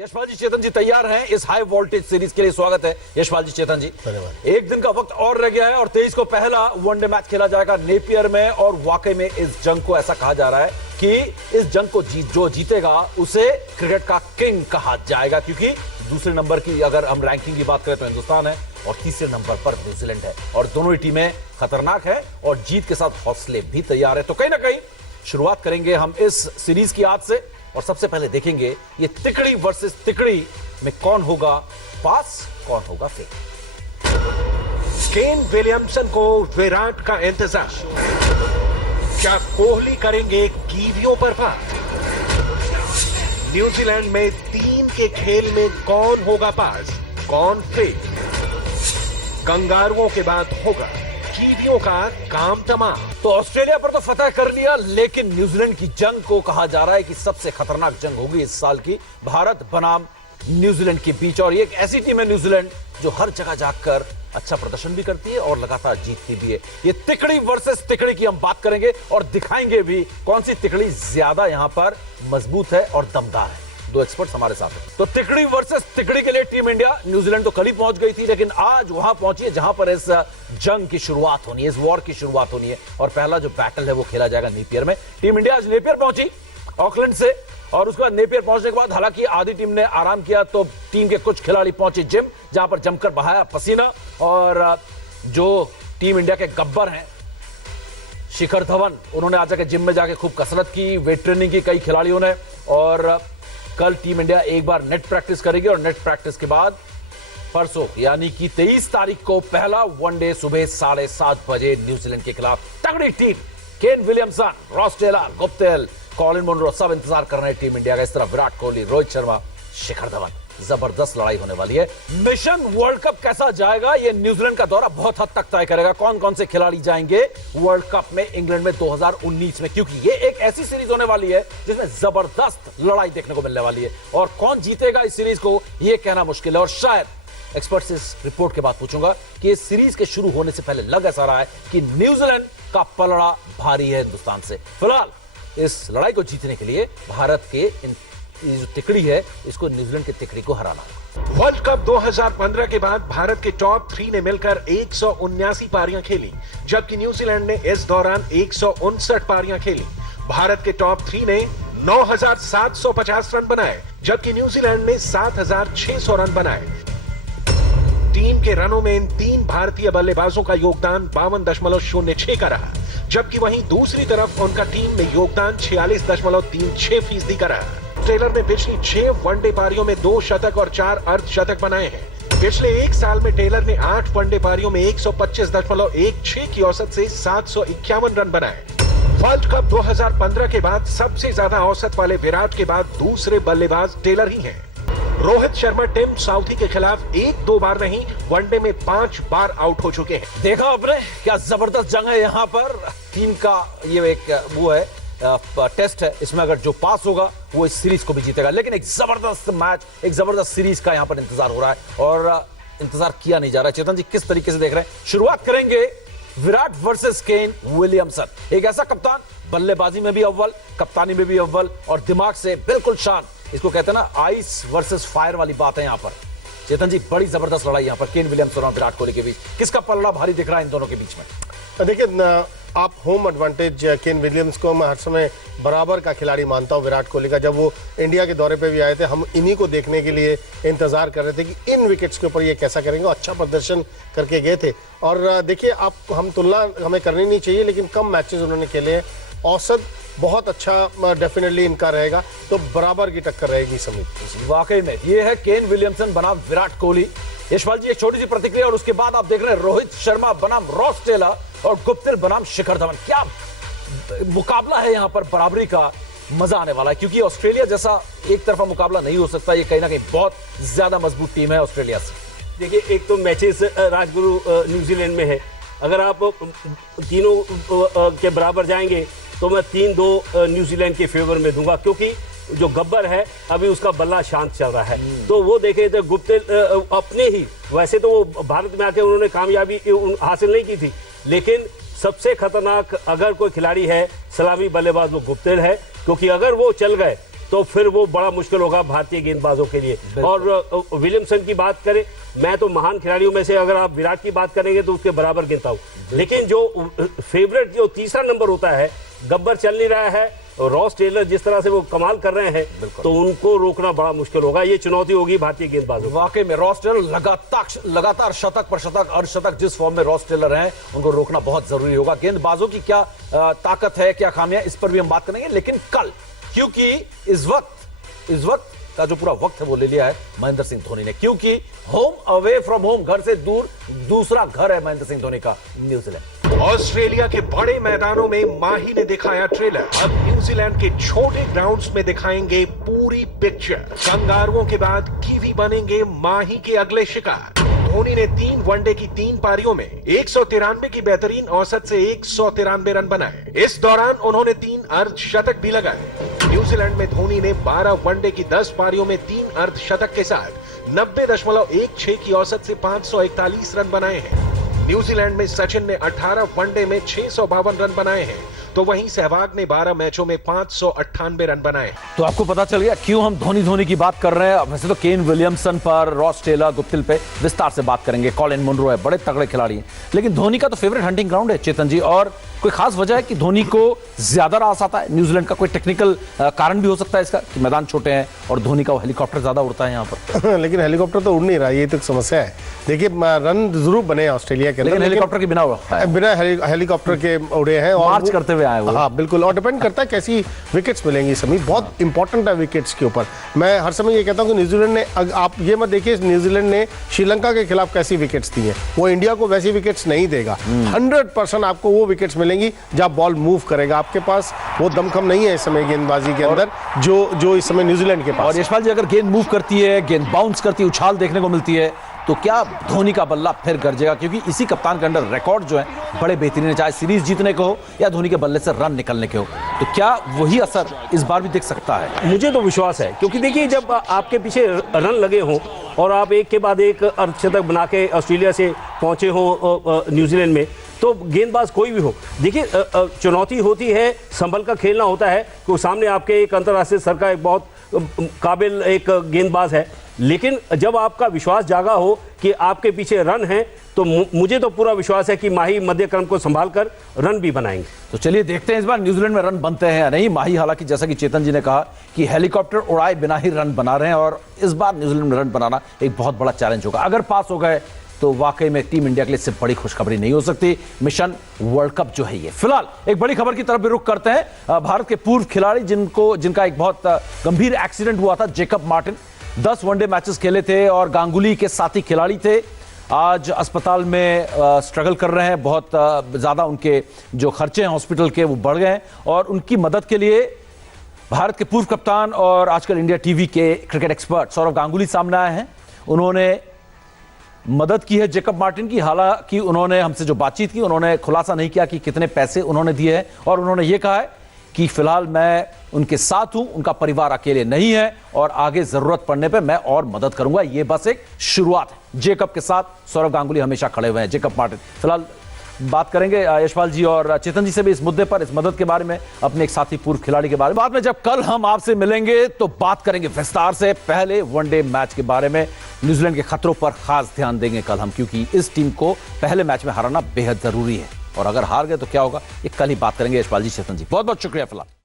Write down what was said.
यशपाल जी, चेतन जी तैयार हैं इस हाई वोल्टेज सीरीज के लिए? स्वागत है यशपाल जी, चेतन जी। एक दिन का वक्त और रह गया है और 23 को पहला वनडे मैच खेला जाएगा नेपियर में। और वाकई में इस जंग को ऐसा कहा जा रहा है कि इस जंग को जो जीतेगा उसे क्रिकेट का किंग कहा जाएगा, क्योंकि दूसरे नंबर की अगर हम रैंकिंग की बात करें तो हिंदुस्तान है और तीसरे नंबर पर न्यूजीलैंड है और दोनों ही टीमें खतरनाक है और जीत के साथ हौसले भी तैयार है। तो कहीं ना कहीं शुरुआत करेंगे हम इस सीरीज की आज से और सबसे पहले देखेंगे ये तिकड़ी वर्सेस तिकड़ी में कौन होगा पास, कौन होगा फेल। केन विलियमसन को विराट का इंतजार, क्या कोहली करेंगे कीवियों पर पार? न्यूजीलैंड में 3 के खेल में कौन होगा पास, कौन फेल? कंगारुओं के बाद होगा कीवियों का काम तमाम। तो ऑस्ट्रेलिया पर तो फतह कर लिया, लेकिन न्यूजीलैंड की जंग को कहा जा रहा है कि सबसे खतरनाक जंग होगी इस साल की भारत बनाम न्यूजीलैंड के बीच। और ये एक ऐसी टीम है न्यूजीलैंड जो हर जगह जाकर अच्छा प्रदर्शन भी करती है और लगातार जीतती भी है। ये तिकड़ी वर्सेस तिकड़ी की हम बात करेंगे और दिखाएंगे भी कौन सी तिकड़ी ज्यादा यहां पर मजबूत है और दमदार है। दो एक्सपर्ट्स हमारे साथ हैं। तो तिकड़ी वर्सेस तिकड़ी के लिए टीम इंडिया, न्यूजीलैंड तो कल ही पहुंच गई थी, लेकिन आज वहां पहुंची है जहां पर इस जंग की शुरुआत होनी है, इस वॉर की शुरुआत होनी है और पहला जो बैटल है वो खेला जाएगा नेपियर में। टीम इंडिया आज नेपियर पहुंची ऑकलैंड से और उसके बाद नेपियर पहुंचने के बाद हालांकि आधी टीम ने आराम किया तो टीम के कुछ खिलाड़ी पहुंचे जिम, जहां पर जमकर बहाया पसीना। और जो टीम इंडिया के गब्बर हैं शिखर धवन, उन्होंने आज जाकर जिम में जाके खूब कसरत की, वेट ट्रेनिंग की कई खिलाड़ियों ने। और कल टीम इंडिया एक बार नेट प्रैक्टिस करेगी और नेट प्रैक्टिस के बाद परसों यानी कि 23 तारीख को पहला वनडे सुबह 7:30 बजे न्यूजीलैंड के खिलाफ तगड़ी team, Kane Williamson, Ross Taylor, Guptill, Colin Munro सब इंतजार कर रहे हैं टीम इंडिया का। इस तरह विराट कोहली, रोहित शर्मा, शिखर धवन, जबरदस्त लड़ाई होने वाली है। मिशन वर्ल्ड कप कैसा जाएगा ये न्यूजीलैंड का दौरा बहुत हद तक तय करेगा। कौन कौन से खिलाड़ी जाएंगे वर्ल्ड कप में इंग्लैंड में 2019 में, क्योंकि ये एक ऐसी सीरीज होने वाली है जिसमें जबरदस्त लड़ाई देखने को मिलने वाली है। और कौन जीतेगा इस सीरीज को ये कहना मुश्किल है और शायद एक्सपर्ट से इस रिपोर्ट के बाद पूछूंगा कि इस सीरीज के शुरू होने से पहले लग ऐसा रहा है कि न्यूजीलैंड का पलड़ा भारी है हिंदुस्तान से। फिलहाल इस लड़ाई को जीतने के लिए भारत के ये जो तिकड़ी है इसको न्यूजीलैंड की तिकड़ी को हराना है। वर्ल्ड कप 2015 के बाद भारत के टॉप 3 ने मिलकर 179 पारियां खेली, जबकि न्यूजीलैंड ने इस दौरान 159 पारियां खेली। भारत के टॉप 3 ने 9,750 रन बनाए, जबकि न्यूजीलैंड ने 7,600 रन बनाए। टीम के रनों में इन 3 भारतीय बल्लेबाजों का योगदान 52.06 का रहा, जबकि वहीं दूसरी तरफ उनका टीम में योगदान 46.36% का रहा। टेलर ने पिछली 6 वनडे पारियों में 2 शतक और 4 अर्धशतक बनाए हैं। पिछले एक साल में टेलर ने 8 वनडे पारियों में 125.16 की औसत से 751 रन बनाए। वर्ल्ड कप 2015 के बाद सबसे ज्यादा औसत वाले विराट के बाद दूसरे बल्लेबाज टेलर ही हैं। रोहित शर्मा टिम साउथी के खिलाफ 1-2 बार नहीं वनडे में 5 बार आउट हो चुके हैं। देखा आपने क्या जबरदस्त जंग है यहाँ पर। टीम का ये एक वो है टेस्ट है, इसमें अगर जो पास होगा वो इस सीरीज को भी जीतेगा। लेकिन एक जबरदस्त मैच, एक जबरदस्त सीरीज का यहाँ पर इंतजार हो रहा है और इंतजार किया नहीं जा रहा है। चेतन जी किस तरीके से देख रहे हैं? शुरुआत करेंगे विराट वर्सेस केन विलियमसन। एक ऐसा कप्तान, बल्लेबाजी में भी अव्वल, कप्तानी में भी अव्वल और दिमाग से बिल्कुल शांत। इसको कहते हैं ना आइस वर्सेस फायर वाली बात है यहाँ पर। चेतन जी बड़ी जबरदस्त लड़ाई यहाँ पर केन विलियमसन और विराट कोहली के बीच। किसका पलड़ा भारी दिख रहा है इन दोनों के बीच में? देखिए, आप होम एडवांटेज केन विलियम्स को मैं हर समय बराबर का खिलाड़ी मानता हूं विराट कोहली का। जब वो इंडिया के दौरे पे भी आए थे, हम इन्हीं को देखने के लिए इंतजार कर रहे थे कि इन विकेट्स के ऊपर ये कैसा करेंगे। अच्छा प्रदर्शन करके गए थे और देखिए, आप हम तुलना हमें करनी नहीं चाहिए, लेकिन कम मैचेस उन्होंने खेले हैं। औसत बहुत अच्छा डेफिनेटली इनका रहेगा, तो बराबर की टक्कर रहेगी समीप। वाकई में ये है केन विलियमसन बनाम विराट कोहली। यशपाल जी एक छोटी सी प्रतिक्रिया और उसके बाद आप देख रहे हैं रोहित शर्मा बनाम रॉस टेलर और गुप्टिल बनाम शिखर धवन। क्या मुकाबला है यहाँ पर, बराबरी का मजा आने वाला है, क्योंकि ऑस्ट्रेलिया जैसा एक तरफा मुकाबला नहीं हो सकता। ये कहीं ना कहीं बहुत ज्यादा मजबूत टीम है ऑस्ट्रेलिया से। देखिए, एक तो मैचेस राजगुरु न्यूजीलैंड में है, अगर आप तीनों के बराबर जाएंगे तो मैं 3-2 न्यूजीलैंड के फेवर में दूंगा, क्योंकि जो गब्बर है अभी उसका बल्ला शांत चल रहा है। तो वो देखे तो गुप्टिल अपने ही, वैसे तो वो भारत में आके उन्होंने कामयाबी हासिल नहीं की थी, लेकिन सबसे खतरनाक अगर कोई खिलाड़ी है सलामी बल्लेबाज वो गुप्टिल है, क्योंकि अगर वो चल गए तो फिर वो बड़ा मुश्किल होगा भारतीय गेंदबाजों के लिए। और विलियमसन की बात करें, मैं तो महान खिलाड़ियों में से अगर आप विराट की बात करेंगे तो उसके बराबर गिनता हूं, लेकिन जो फेवरेट जो तीसरा नंबर होता है, गब्बर चल नहीं रहा है, रॉस टेलर जिस तरह से वो कमाल कर रहे हैं, तो उनको रोकना बड़ा मुश्किल होगा। ये चुनौती होगी भारतीय गेंदबाजों। वाकई में रॉस टेलर लगातार शतक पर शतक, अर्धशतक जिस फॉर्म में रॉस टेलर हैं, उनको रोकना बहुत जरूरी होगा। गेंदबाजों की क्या ताकत है, क्या खामियां, इस पर भी हम बात करेंगे, लेकिन कल, क्योंकि इस वक्त का जो पूरा वक्त है वो ले लिया है महेंद्र सिंह धोनी ने, क्योंकि होम अवे फ्रॉम होम, घर से दूर दूसरा घर है महेंद्र सिंह धोनी का न्यूजीलैंड। ऑस्ट्रेलिया के बड़े मैदानों में माही ने दिखाया ट्रेलर, अब न्यूजीलैंड के छोटे ग्राउंड्स में दिखाएंगे पूरी पिक्चर। कंगारुओं के बाद कीवी बनेंगे माही के अगले शिकार। धोनी ने 3 वनडे की 3 पारियों में 193 की बेहतरीन औसत से 193 रन बनाए। इस दौरान उन्होंने 3 अर्धशतक भी लगाए। न्यूजीलैंड में धोनी ने 12 वनडे की 10 पारियों में 3 अर्धशतक के साथ 90.16 की औसत से 541 रन बनाए हैं। न्यूजीलैंड में सचिन ने 18 वनडे में 652 रन बनाए हैं, तो वहीं सहवाग ने 12 मैचों में 598 रन बनाए। तो आपको पता चल गया क्यों हम धोनी की बात कर रहे हैं। वैसे तो केन विलियमसन पर, रॉस टेलर, गुप्तिल पे विस्तार से बात करेंगे, कॉलिन मुनरो है, बड़े तगड़े खिलाड़ी हैं, लेकिन धोनी का तो फेवरेट हंटिंग ग्राउंड है चेतन जी। और कोई खास वजह है कि धोनी को ज्यादा रास आता है न्यूजीलैंड का? कोई टेक्निकल कारण भी हो सकता है इसका कि मैदान छोटे हैं और धोनी का हेलीकॉप्टर ज्यादा उड़ता है यहाँ पर? लेकिन हेलीकॉप्टर तो उड़ नहीं रहा, ये तो समस्या है। देखिए, रन जरूर बने ऑस्ट्रेलिया के अंदर, लेकिन हेलीकॉप्टर के बिना हेलीकॉप्टर के उड़े हैं और मार्च करते हुए आए वो। हाँ बिल्कुल, और डिपेंड करता है कैसी विकेट्स मिलेंगी। समी बहुत इंपॉर्टेंट है विकेट्स के ऊपर। मैं हर समय ये कहता हूँ कि न्यूजीलैंड ने, आप ये मत देखिए न्यूजीलैंड ने श्रीलंका के खिलाफ कैसी विकेट्स दी हैं, वो इंडिया को वैसी विकेट्स नहीं देगा। 100% आपको वो विकेट्स मिलेंगी जब बॉल मूव करेगा। आपके पास वो दमखम नहीं है इस समय गेंदबाजी के अंदर जो इस समय न्यूजीलैंड के पास। और यशपाल जी, अगर गेंद मूव करती है, गेंद बाउंस करती है, उछाल देखने को मिलती है, तो क्या धोनी का बल्ला फिर गरजेगा? क्योंकि इसी कप्तान के अंडर रिकॉर्ड जो है बड़े बेहतरीन है, चाहे सीरीज जीतने को हो या धोनी के बल्ले से रन निकलने के हो। तो क्या वही असर इस बार भी दिख सकता है? मुझे तो विश्वास है, क्योंकि देखिए जब आपके पीछे रन लगे हों और आप एक के बाद एक अर्धशतक बना के ऑस्ट्रेलिया से पहुंचे हो न्यूजीलैंड में, तो गेंदबाज कोई भी हो, देखिए चुनौती होती है, संभल का खेलना होता है कि सामने आपके एक अंतर्राष्ट्रीय स्तर का एक बहुत काबिल एक गेंदबाज है, लेकिन जब आपका विश्वास जागा हो कि आपके पीछे रन हैं, तो मुझे तो पूरा विश्वास है कि माही मध्य क्रम को संभाल कर रन भी बनाएंगे। तो चलिए देखते हैं इस बार न्यूजीलैंड में रन बनते हैं या नहीं। माही हालांकि जैसा कि चेतन जी ने कहा कि हेलीकॉप्टर उड़ाए बिना ही रन बना रहे हैं, और इस बार न्यूजीलैंड में रन बनाना एक बहुत बड़ा चैलेंज होगा। अगर पास हो गए तो वाकई में टीम इंडिया के लिए इससे बड़ी खुशखबरी नहीं हो सकती। मिशन वर्ल्ड कप जो है ये। फिलहाल एक बड़ी खबर की तरफ भी रुख करते हैं। भारत के पूर्व खिलाड़ी जिनका एक बहुत गंभीर एक्सीडेंट हुआ था, जेकब मार्टिन 10 वनडे मैचेस खेले थे और गांगुली के साथी खिलाड़ी थे, आज अस्पताल में स्ट्रगल कर रहे हैं। बहुत ज्यादा उनके जो खर्चे हैं हॉस्पिटल के वो बढ़ गए हैं, और उनकी मदद के लिए भारत के पूर्व कप्तान और आजकल इंडिया टीवी के क्रिकेट एक्सपर्ट सौरव गांगुली सामने आए हैं। उन्होंने मदद की है जेकब मार्टिन की। हालांकि उन्होंने हमसे जो बातचीत की, उन्होंने खुलासा नहीं किया कि कितने पैसे उन्होंने दिए हैं, और उन्होंने ये कहा है कि फिलहाल मैं उनके साथ हूं, उनका परिवार अकेले नहीं है, और आगे जरूरत पड़ने पे मैं और मदद करूंगा। ये बस एक शुरुआत है। जेकब के साथ सौरव गांगुली हमेशा खड़े हुए हैं, जेकब मार्टिन। फिलहाल बात करेंगे यशपाल जी और चेतन जी से भी इस मुद्दे पर, इस मदद के बारे में, अपने एक साथी पूर्व खिलाड़ी के बारे में। बाद में जब कल हम आपसे मिलेंगे तो बात करेंगे विस्तार से पहले वनडे मैच के बारे में। न्यूजीलैंड के खतरों पर खास ध्यान देंगे कल हम, क्योंकि इस टीम को पहले मैच में हराना बेहद जरूरी है, और अगर हार गए तो क्या होगा, ये कल ही बात करेंगे। यशपाल जी, चेतन जी, बहुत बहुत शुक्रिया। फिलहाल